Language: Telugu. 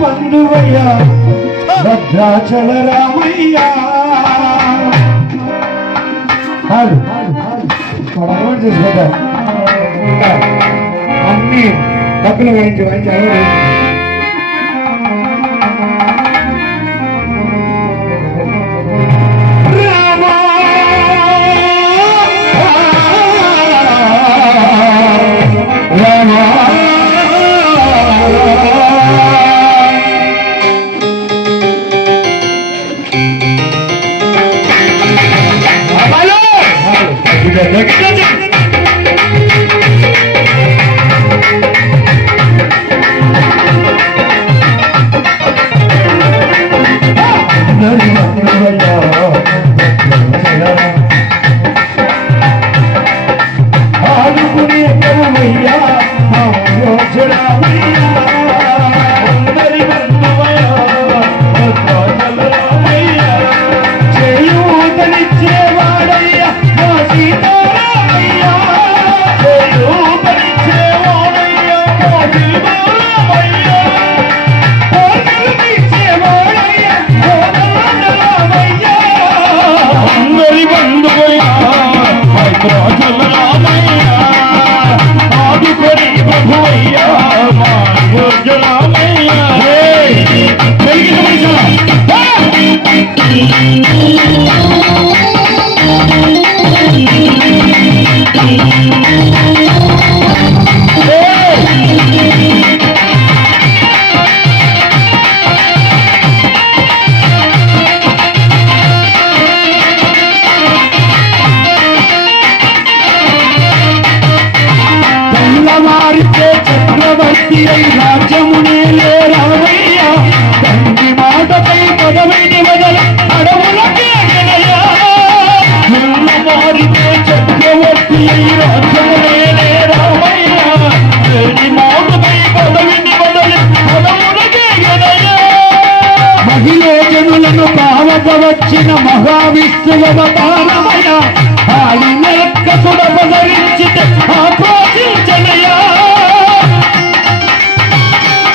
బంధువయ్యా భద్రాచల రామయ్యా. చేసుకుంటా అన్ని డబ్బులు వాయించి చక్రవర్తి అయి రాజ్యమునే రావయ్యా. తండ్రి మాటపై పదవిని వదల అడవులకే మారితే చక్రవర్తి అయి రాజ్యమునే రావయ్యా. తండ్రి మాటపై పదవిని వదల అడవులకే మహిళ జనులను కావపవచ్చిన మహావిష్ణువతారమయ ఆడిన రక్కసుడ బదరించితే ఆక్రోశించనయా.